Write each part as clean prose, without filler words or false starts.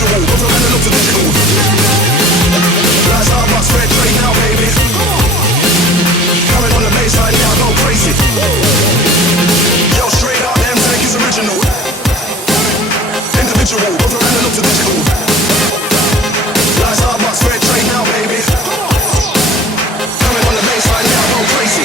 individual, but I'm in the digital. Lights out, my spread trade now, baby. Coming on the baseline, yeah, I go crazy. Yo, straight up, M-Tank is original. Individual, but I'm in the digital. Lights out, my spread trade now, baby. Coming on the baseline, yeah, I go crazy.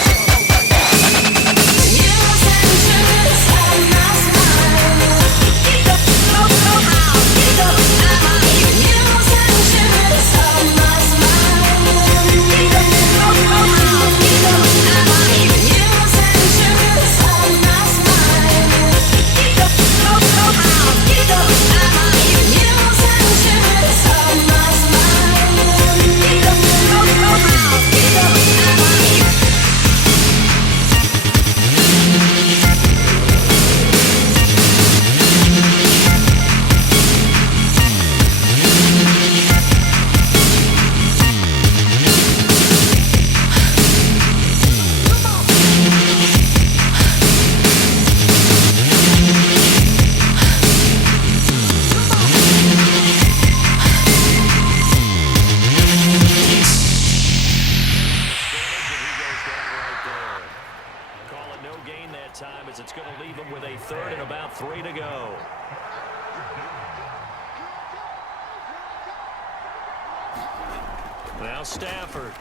Now Stafford.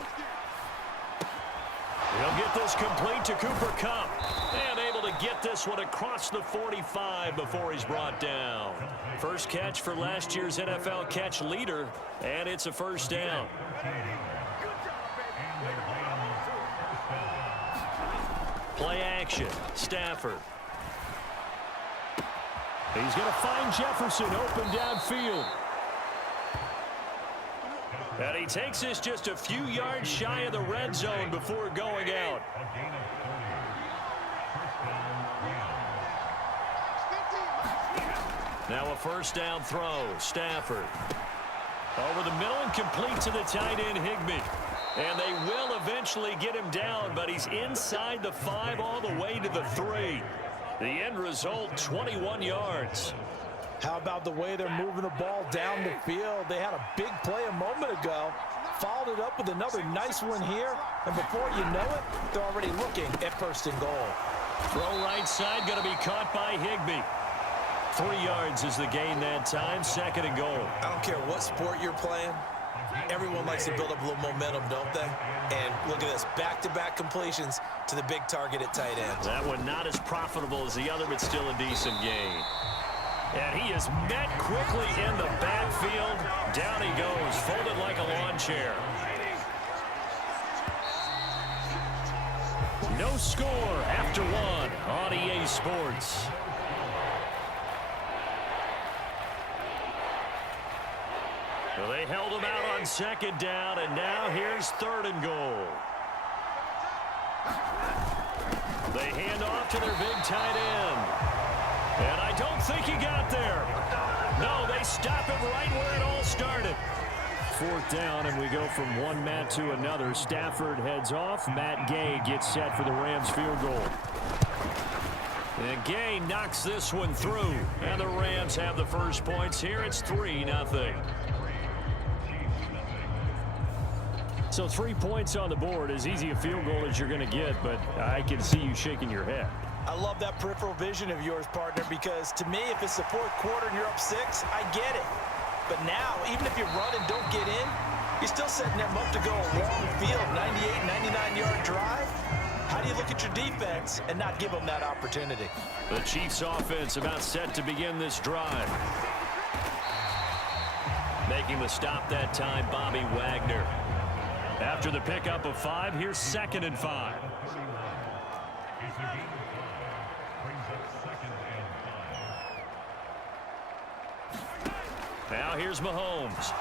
He'll get this complete to Cooper Kupp. And able to get this one across the 45 before he's brought down. First catch for last year's NFL catch leader, and it's a first down. Play action. Stafford. He's going to find Jefferson open downfield. And he takes this just a few yards shy of the red zone before going out. Now a first down throw. Stafford. Over the middle and complete to the tight end Higbee. And they will eventually get him down, but he's inside the 5 all the way to the 3. The end result, 21 yards. How about the way they're moving the ball down the field? They had a big play a moment ago, followed it up with another nice one here, and before you know it, they're already looking at first and goal. Throw right side, going to be caught by Higbee. 3 yards is the gain that time, second and goal. I don't care what sport you're playing. Everyone likes to build up a little momentum, don't they? And look at this, back-to-back completions to the big target at tight end. That one not as profitable as the other, but still a decent gain. And he is met quickly in the backfield. Down he goes, folded like a lawn chair. No score after one on EA Sports. Well, they held him out on second down, and now here's third and goal. They hand off to their big tight end. And I don't think he got there. No, they stop him right where it all started. Fourth down, and we go from one Matt to another. Stafford heads off. Matt Gay gets set for the Rams field goal. And Gay knocks this one through. And the Rams have the first points here. It's 3-0. So 3 points on the board, as easy a field goal as you're going to get, but I can see you shaking your head. I love that peripheral vision of yours, partner, because to me, if it's the fourth quarter and you're up 6, I get it. But now, even if you run and don't get in, you're still setting them up to go a long field, 98, 99-yard drive. How do you look at your defense and not give them that opportunity? The Chiefs offense about set to begin this drive. Making the stop that time, Bobby Wagner. After the pickup of 5, here's 2nd and 5. Now here's Mahomes.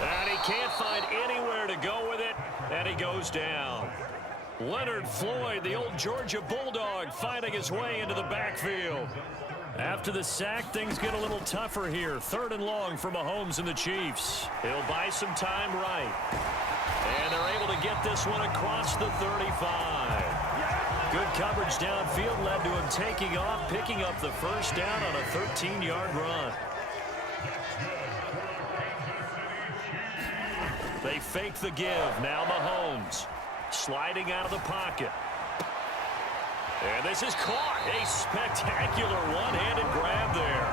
And he can't find anywhere to go with it, and he goes down. Leonard Floyd, the old Georgia Bulldog, finding his way into the backfield. After the sack, things get a little tougher here. 3rd and long for Mahomes and the Chiefs. He'll buy some time right. And they're able to get this one across the 35. Good coverage downfield led to him taking off, picking up the first down on a 13-yard run. They fake the give. Now Mahomes sliding out of the pocket. And this is caught. A spectacular one-handed grab there.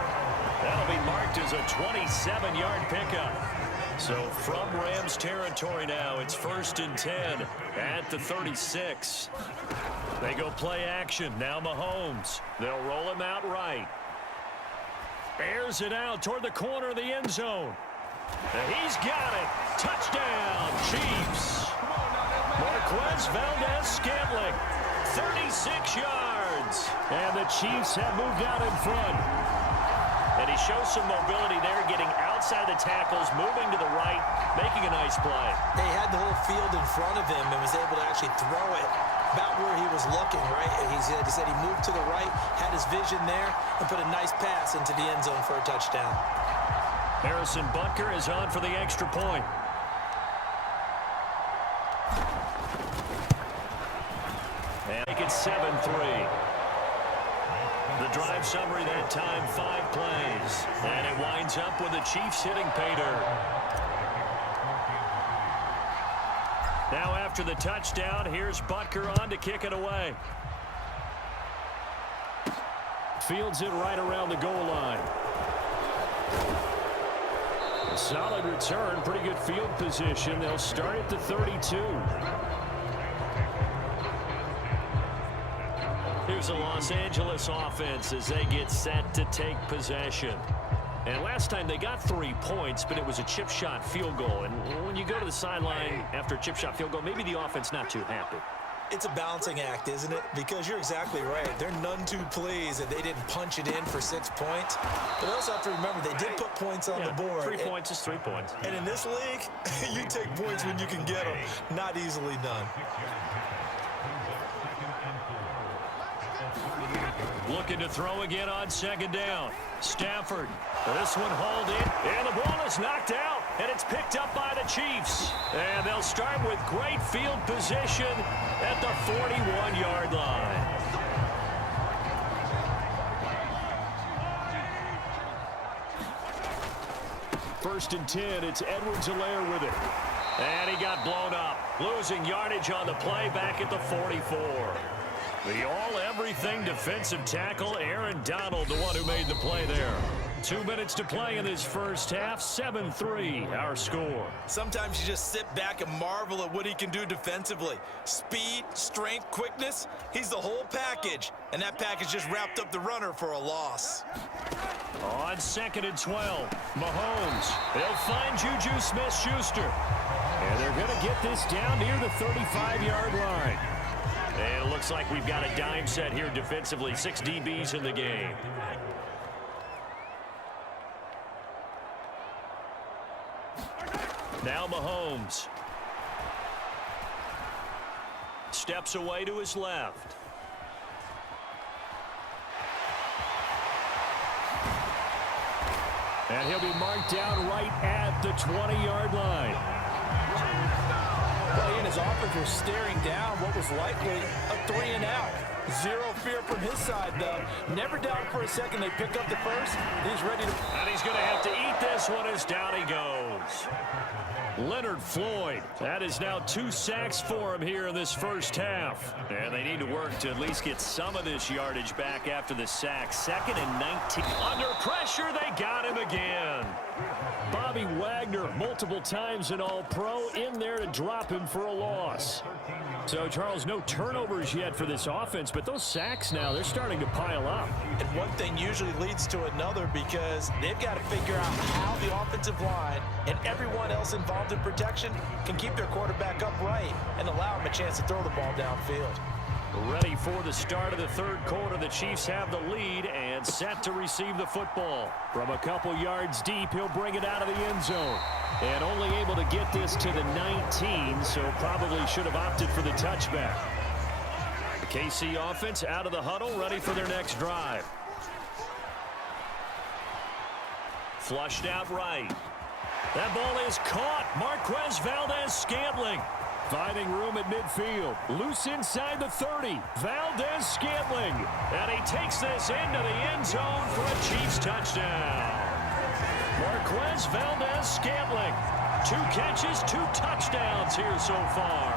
That'll be marked as a 27-yard pickup. So from Rams territory now, it's 1st and 10 at the 36. They go play action. Now Mahomes. They'll roll him out right. Airs it out toward the corner of the end zone. And he's got it. Touchdown, Chiefs. Marquez Valdez-Scantling, 36 yards. And the Chiefs have moved out in front. And he shows some mobility there, getting outside the tackles, moving to the right, making a nice play. He had the whole field in front of him and was able to actually throw it about where he was looking, right? He said he moved to the right, had his vision there, and put a nice pass into the end zone for a touchdown. Harrison Butker is on for the extra point. And make it 7-3. The drive summary that time, 5 plays. And it winds up with the Chiefs hitting pay dirt. Now after the touchdown, here's Butker on to kick it away. Fields it right around the goal line. A solid return, pretty good field position. They'll start at the 32. Here's a Los Angeles offense as they get set to take possession. And last time they got 3 points, but it was a chip shot field goal. And when you go to the sideline after a chip shot field goal, maybe the offense not too happy. It's a balancing act, isn't it? Because you're exactly right. They're none too pleased that they didn't punch it in for 6 points. But also have to remember, they did put points on the board. 3 points is 3 points. And in this league, you take points when you can get them. Not easily done. Looking to throw again on 2nd down. Stafford. This one hauled in. And the ball is knocked out. And it's picked up by the Chiefs. And they'll start with great field position at the 41-yard line. First and 10. It's Edwards-Helaire with it. And he got blown up. Losing yardage on the play back at the 44. The all-everything defensive tackle, Aaron Donald, the one who made the play there. 2 minutes to play in this first half, 7-3, our score. Sometimes you just sit back and marvel at what he can do defensively. Speed, strength, quickness, he's the whole package. And that package just wrapped up the runner for a loss. On 2nd and 12, Mahomes. They'll find Juju Smith-Schuster. And they're going to get this down near the 35-yard line. And it looks like we've got a dime set here defensively. 6 DBs in the game. Now Mahomes. Steps away to his left. And he'll be marked down right at the 20-yard line. Well, he and his offense were staring down what was likely a 3 and out. Zero fear from his side, though. Never doubted for a second they pick up the first. He's ready to... And he's going to have to eat this one as down he goes. Leonard Floyd. That is now 2 sacks for him here in this first half. And they need to work to at least get some of this yardage back after the sack. 2nd and 19. Under pressure, they got him again. Bobby Wagner, multiple times an All-Pro, in there to drop him for a loss. So, Charles, no turnovers yet for this offense, but those sacks now, they're starting to pile up. And one thing usually leads to another because they've got to figure out how the offensive line and everyone else involved in protection can keep their quarterback upright and allow him a chance to throw the ball downfield. Ready for the start of the 3rd quarter. The Chiefs have the lead and set to receive the football. From a couple yards deep, he'll bring it out of the end zone. And only able to get this to the 19, so probably should have opted for the touchback. The KC offense out of the huddle, ready for their next drive. Flushed out right. That ball is caught. Marquez Valdez-Scantling. Finding room at midfield. Loose inside the 30. Valdez-Scantling. And he takes this into the end zone for a Chiefs touchdown. Marquez Valdez-Scantling 2 catches, 2 touchdowns here so far.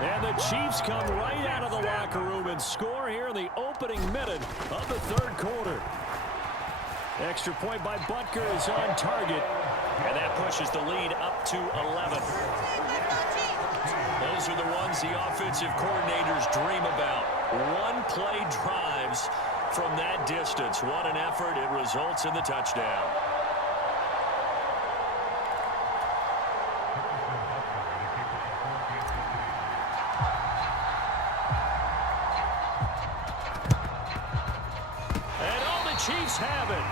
And the Chiefs come right out of the locker room and score here in the opening minute of the third quarter. Extra point by Butker is on target. And that pushes the lead up to 11. Those are the ones the offensive coordinators dream about. One-play drives from that distance. What an effort. It results in the touchdown. And all the Chiefs have it.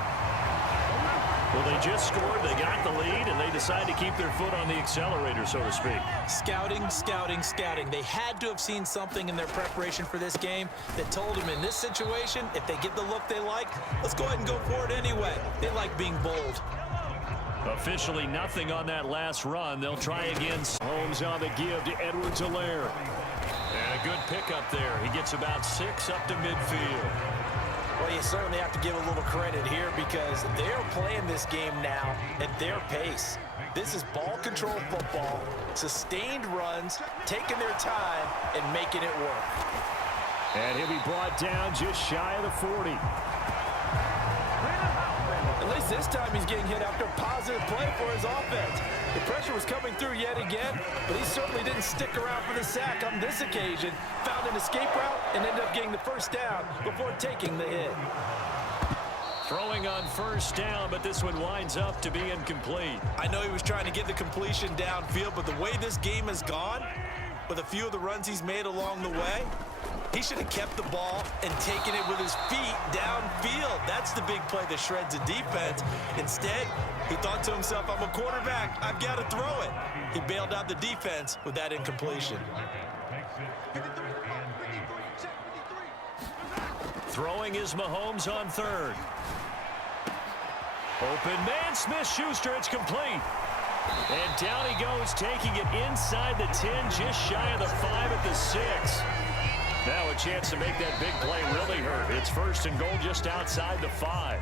Well, they just scored, they got the lead, and they decide to keep their foot on the accelerator, so to speak. Scouting, scouting, scouting. They had to have seen something in their preparation for this game that told them in this situation, if they get the look they like, let's go ahead and go for it anyway. They like being bold. Officially nothing on that last run. They'll try again. Holmes on the give to Edwards-Helaire. And a good pickup there. He gets about 6 up to midfield. Well, you certainly have to give a little credit here because they're playing this game now at their pace. This is ball control football, sustained runs, taking their time, and making it work. And he'll be brought down just shy of the 40. At least this time he's getting hit after a positive play for his offense. The pressure was coming through yet again, but he certainly didn't stick around for the sack on this occasion. Found an escape route and ended up getting the first down before taking the hit. Throwing on first down, but this one winds up to be incomplete. I know he was trying to get the completion downfield, but the way this game has gone, with a few of the runs he's made along the way, he should have kept the ball and taken it with his feet downfield. That's the big play that shreds a defense. Instead, he thought to himself, I'm a quarterback, I've got to throw it. He bailed out the defense with that incompletion. Throwing is Mahomes on third. Open man, Smith-Schuster, it's complete. And down he goes, taking it inside the 10, just shy of the 5 at the 6. Now a chance to make that big play really hurt. It's first and goal just outside the 5.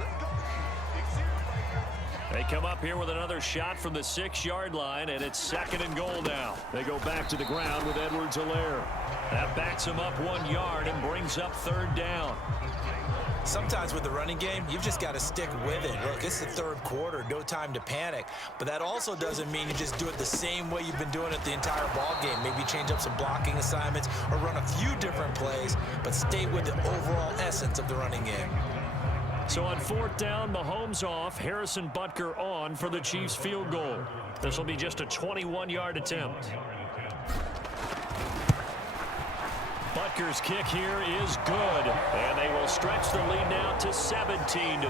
They come up here with another shot from the 6-yard line, and it's second and goal now. They go back to the ground with Edwards-Helaire. That backs him up 1 yard and brings up third down. Sometimes with the running game, you've just got to stick with it. Look, it's the third quarter, no time to panic. But that also doesn't mean you just do it the same way you've been doing it the entire ball game. Maybe change up some blocking assignments or run a few different plays, but stay with the overall essence of the running game. So on fourth down, Mahomes off, Harrison Butker on for the Chiefs field goal. This will be just a 21-yard attempt. Butker's kick here is good, and they will stretch the lead now to 17-3.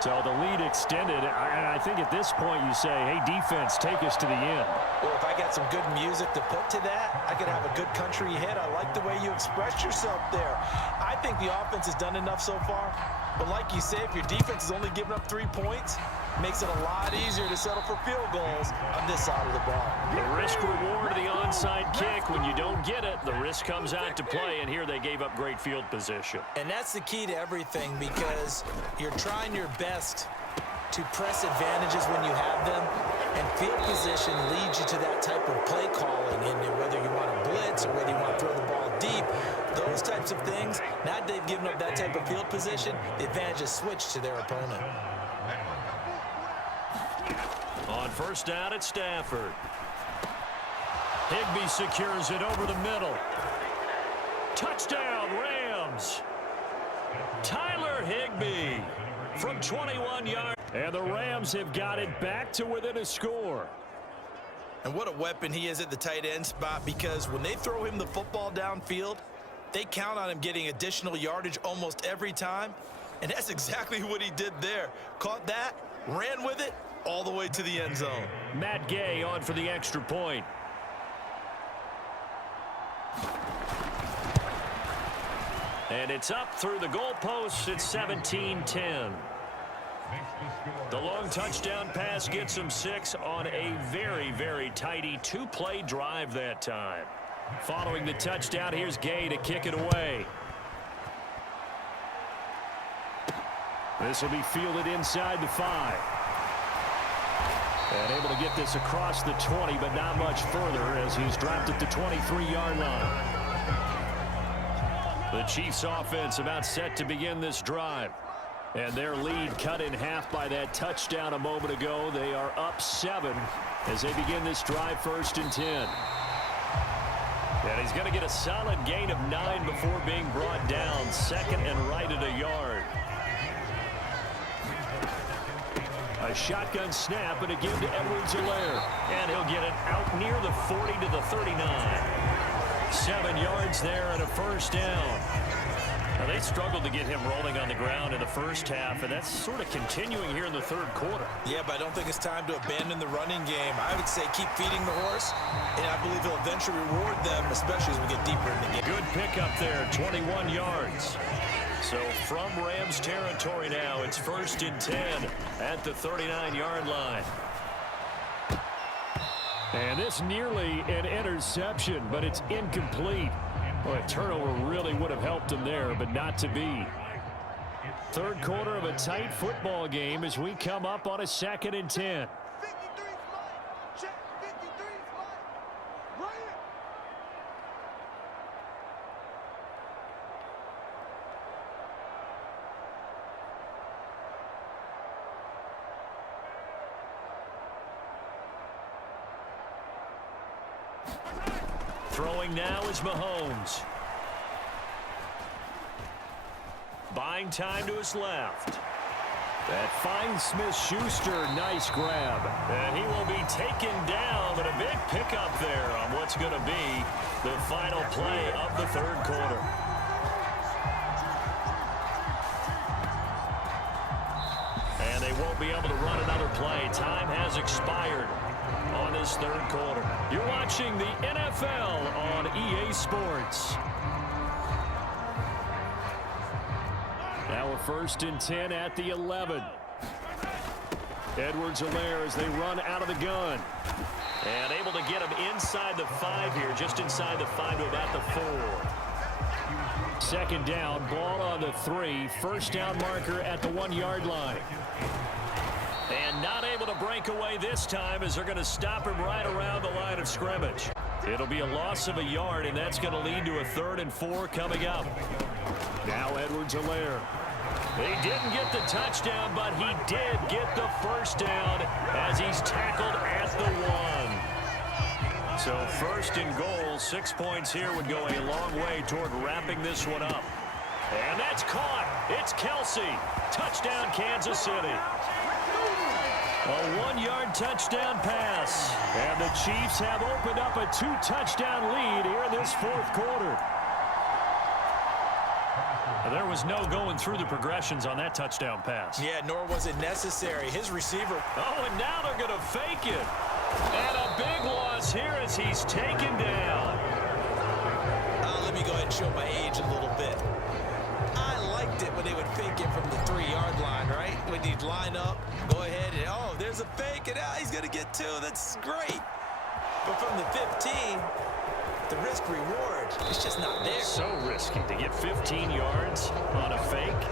So the lead extended, and I think at this point you say, hey, defense, take us to the end. Well, if I got some good music to put to that, I could have a good country hit. I like the way you express yourself there. I think the offense has done enough so far. But like you say, if your defense is only giving up 3 points, makes it a lot easier to settle for field goals on this side of the ball. The risk-reward of the onside kick, when you don't get it, the risk comes out to play, and here they gave up great field position. And that's the key to everything because you're trying your best to press advantages when you have them, and field position leads you to that type of play calling, and whether you want to blitz or whether you want to throw the ball deep, those types of things, now that they've given up that type of field position, the advantage is switched to their opponent. On first down at Stafford. Higbee secures it over the middle. Touchdown, Rams. Tyler Higbee from 21 yards. And the Rams have got it back to within a score. And what a weapon he is at the tight end spot, because when they throw him the football downfield, they count on him getting additional yardage almost every time. And that's exactly what he did there. Caught that, ran with it, all the way to the end zone. Matt Gay on for the extra point. And it's up through the goalposts. It's 17-10. The long touchdown pass gets him 6 on a very, very tidy 2-play drive that time. Following the touchdown, here's Gay to kick it away. This will be fielded inside the 5. And able to get this across the 20, but not much further as he's dropped at the 23-yard line. The Chiefs offense about set to begin this drive. And their lead cut in half by that touchdown a moment ago. They are up 7 as they begin this drive, 1st and 10. And he's going to get a solid gain of 9 before being brought down. 2nd and right at a yard. A shotgun snap and a give to Edwards-Helaire. And he'll get it out near the 40 to the 39. 7 yards there and a 1st down. Now, they struggled to get him rolling on the ground in the first half, and that's sort of continuing here in the 3rd quarter. Yeah, but I don't think it's time to abandon the running game. I would say keep feeding the horse, and I believe he'll eventually reward them, especially as we get deeper in the game. Good pickup there, 21 yards. So from Rams territory now, it's 1st and 10 at the 39-yard line. And this nearly an interception, but it's incomplete. Well, a turnover really would have helped him there, but not to be. 3rd quarter of a tight football game as we come up on a 2nd and 10. Throwing now is Mahomes. Buying time to his left. That finds Smith-Schuster. Nice grab. And he will be taken down, but a big pickup there on what's going to be the final play of the 3rd quarter. And they won't be able to run another play. Time has expired on this 3rd quarter. You're watching the NFL on EA Sports. Now a 1st and 10 at the 11. Edwards-Helaire as they run out of the gun. And able to get him inside the 5 here, just inside the 5 to about the 4. 2nd down, ball on the 3. 1st down marker at the 1-yard line. And not able to break away this time as they're going to stop him right around the line of scrimmage. It'll be a loss of a yard, and that's going to lead to a 3rd and 4 coming up. Now Edwards-Helaire. He didn't get the touchdown, but he did get the 1st down as he's tackled at the 1. So 1st and goal, 6 points here would go a long way toward wrapping this one up. And that's caught. It's Kelsey. Touchdown, Kansas City. A 1-yard touchdown pass. And the Chiefs have opened up a 2-touchdown lead here in this 4th quarter. There was no going through the progressions on that touchdown pass. Yeah, nor was it necessary. His receiver. Oh, and now they're going to fake it. And a big loss here as he's taken down. Let me go ahead and show my age a little bit. I liked it when they would fake it from the 3-yard line, right? When he'd line up, go ahead, and oh, there's a fake, and he's going to get 2. That's great. But from the 15, the risk-reward is just not there. So risky to get 15 yards on a fake.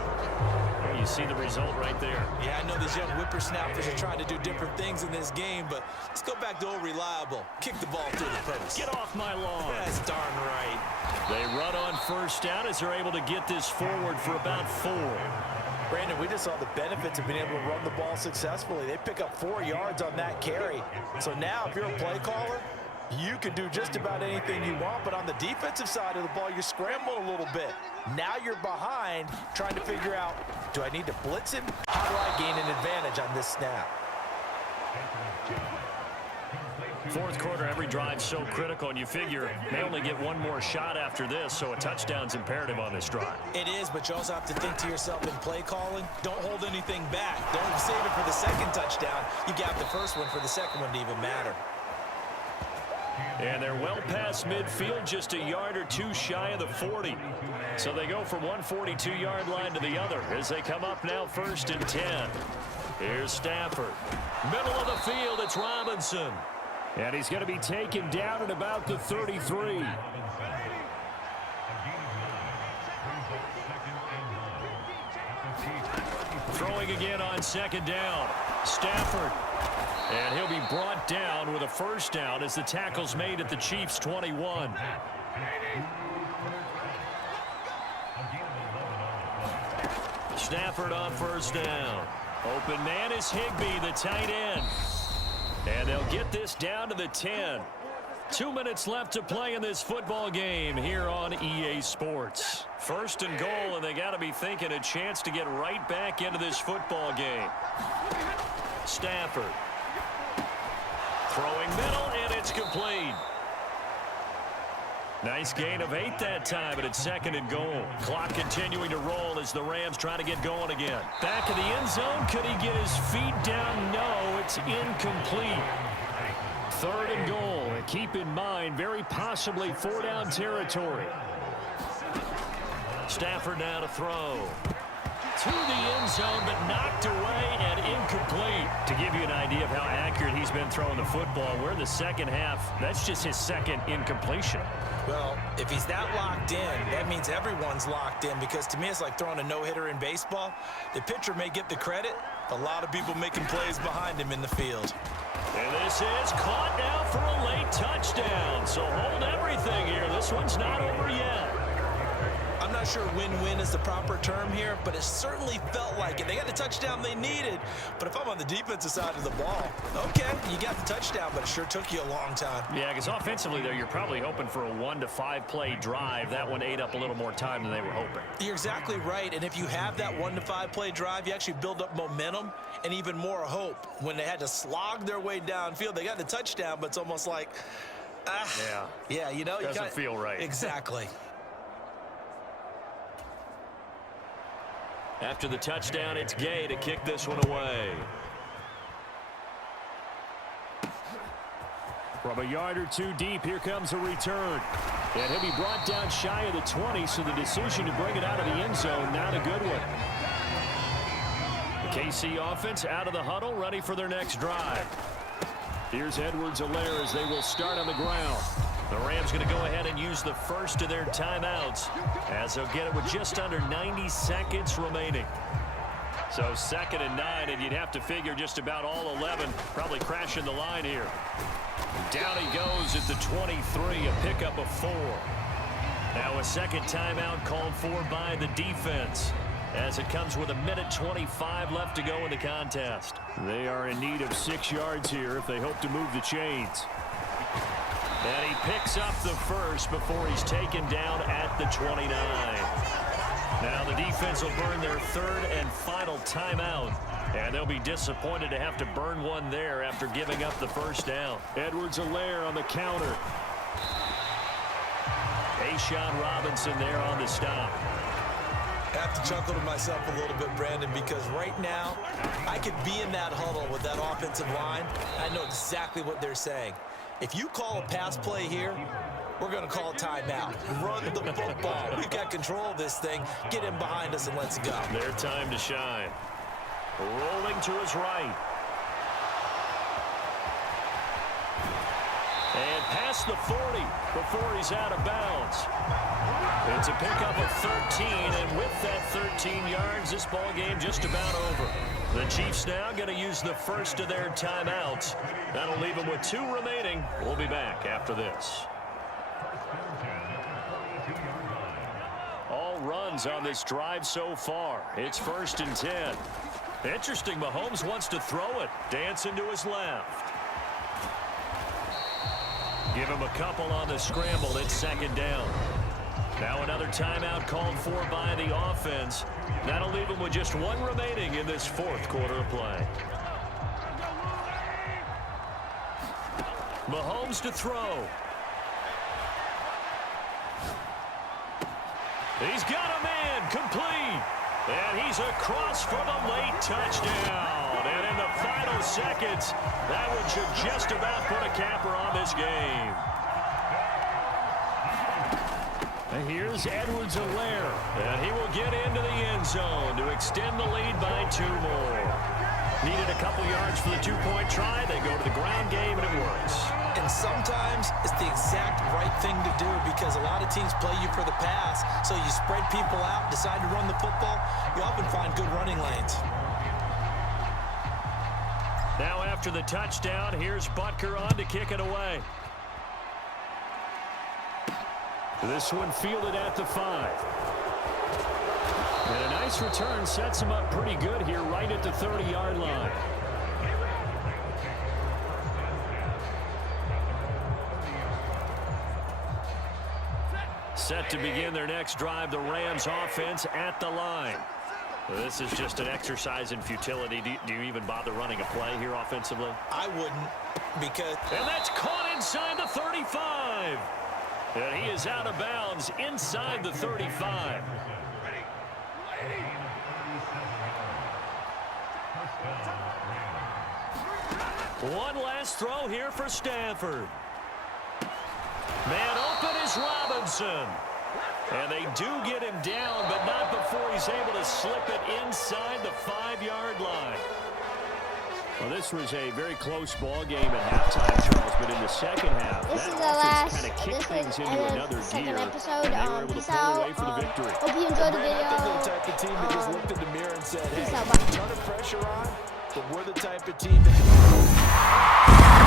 Well, you see the result right there. Yeah, I know these young whippersnappers are trying to do different things in this game, but let's go back to old reliable. Kick the ball through the post. Get off my lawn. That's darn right. They run on 1st down as they're able to get this forward for about 4. Brandon, we just saw the benefits of being able to run the ball successfully. They pick up 4 yards on that carry. So now, if you're a play caller, you can do just about anything you want, but on the defensive side of the ball, you scramble a little bit. Now you're behind, trying to figure out, do I need to blitz him? How do I gain an advantage on this snap? 4th quarter, every drive's so critical, and you figure they only get one more shot after this, so a touchdown's imperative on this drive. It is, but you also have to think to yourself in play calling, don't hold anything back. Don't save it for the 2nd touchdown. You got the 1st one for the 2nd one to even matter. And they're well past midfield, just a yard or 2 shy of the 40. So they go from one 42-yard line to the other as they come up now 1st and 10. Here's Stafford. Middle of the field, it's Robinson. And he's going to be taken down at about the 33. Throwing again on second down. Stafford. And he'll be brought down with a first down as the tackle's made at the Chiefs' 21. Stafford on first down. Open man is Higbee, the tight end. And they'll get this down to the 10. 2 minutes left to play in this football game here on EA Sports. First and goal, and they got to be thinking a chance to get right back into this football game. Stafford. Throwing middle, and it's complete. Nice gain of 8 that time, but it's second and goal. Clock continuing to roll as the Rams try to get going again. Back of the end zone. Could he get his feet down? No, it's incomplete. Third and goal. And keep in mind, very possibly 4-down territory. Stafford now to throw. To the end zone, but knocked away and incomplete. To give you an idea of how accurate he's been throwing the football, we're in the second half. That's just his second incompletion. Well, if he's that locked in, that means everyone's locked in, because to me it's like throwing a no-hitter in baseball. The pitcher may get the credit. A lot of people making plays behind him in the field. And this is caught now for a late touchdown. So hold everything here. This one's not over yet. I'm not sure win-win is the proper term here, but it certainly felt like it. They got the touchdown they needed, but if I'm on the defensive side of the ball, okay, you got the touchdown, but it sure took you a long time. Yeah, because offensively, though, you're probably hoping for a 1 to 5 play drive. That one ate up a little more time than they were hoping. You're exactly right, and if you have that 1 to 5 play drive, you actually build up momentum and even more hope. When they had to slog their way downfield, they got the touchdown, but it's almost like, yeah, you know, doesn't feel right. Exactly. After the touchdown, it's Gay to kick this one away. From a yard or two deep, here comes a return. And he'll be brought down shy of the 20, so the decision to bring it out of the end zone, not a good one. The KC offense out of the huddle, ready for their next drive. Here's Edwards-Helaire as they will start on the ground. The Rams going to go ahead and use the first of their timeouts, as they'll get it with just under 90 seconds remaining. So 2nd and 9, and you'd have to figure just about all 11 probably crashing the line here. Down he goes at the 23, a pickup of 4. Now a second timeout called for by the defense, as it comes with 1:25 left to go in the contest. They are in need of 6 yards here if they hope to move the chains. And he picks up the first before he's taken down at the 29. Now the defense will burn their 3rd and final timeout. And they'll be disappointed to have to burn one there after giving up the first down. Edwards-Helaire on the counter. A'Shawn Robinson there on the stop. I have to chuckle to myself a little bit, Brandon, because right now I could be in that huddle with that offensive line. I know exactly what they're saying. If you call a pass play here, we're going to call a timeout. Run the football. We've got control of this thing. Get him behind us and let's go. Their time to shine. Rolling to his right. And past the 40 before he's out of bounds. It's a pickup of 13, and with that 13 yards, this ball game just about over. The Chiefs now going to use the first of their timeouts. That'll leave them with 2 remaining. We'll be back after this. All runs on this drive so far. It's 1st and 10. Interesting, Mahomes wants to throw it. Dancing to his left. Give him a couple on the scramble. It's 2nd down. Now another timeout called for by the offense. That'll leave them with just 1 remaining in this 4th quarter of play. Mahomes to throw. He's got a man, complete. And he's across for the late touchdown. And in the final seconds, that one should just about put a capper on this game. And here's Edwards-Helaire. And he will get into the end zone to extend the lead by 2 more. Needed a couple yards for the 2-point try. They go to the ground game, and it works. And sometimes it's the exact right thing to do because a lot of teams play you for the pass. So you spread people out, decide to run the football, you often find good running lanes. Now after the touchdown, here's Butker on to kick it away. This one fielded at the 5. And a nice return sets him up pretty good here right at the 30-yard line. Set to begin their next drive, the Rams offense at the line. Well, this is just an exercise in futility. Do you even bother running a play here offensively? I wouldn't because... And that's caught inside the 35. And he is out of bounds inside the 35. One last throw here for Stafford. Man open is Robinson. And they do get him down, but not before he's able to slip it inside the 5-yard line. Well, this was a very close ball game at halftime, Charles, but in the second half, this that is the offense last. kind of kicked things into another gear. Episode. And they were able to pull away for the victory. Hope you enjoyed the I video. think they're the type of team that just looked in the mirror and said, hey, Peace out, bye. ton of pressure on, but we're the type of team that...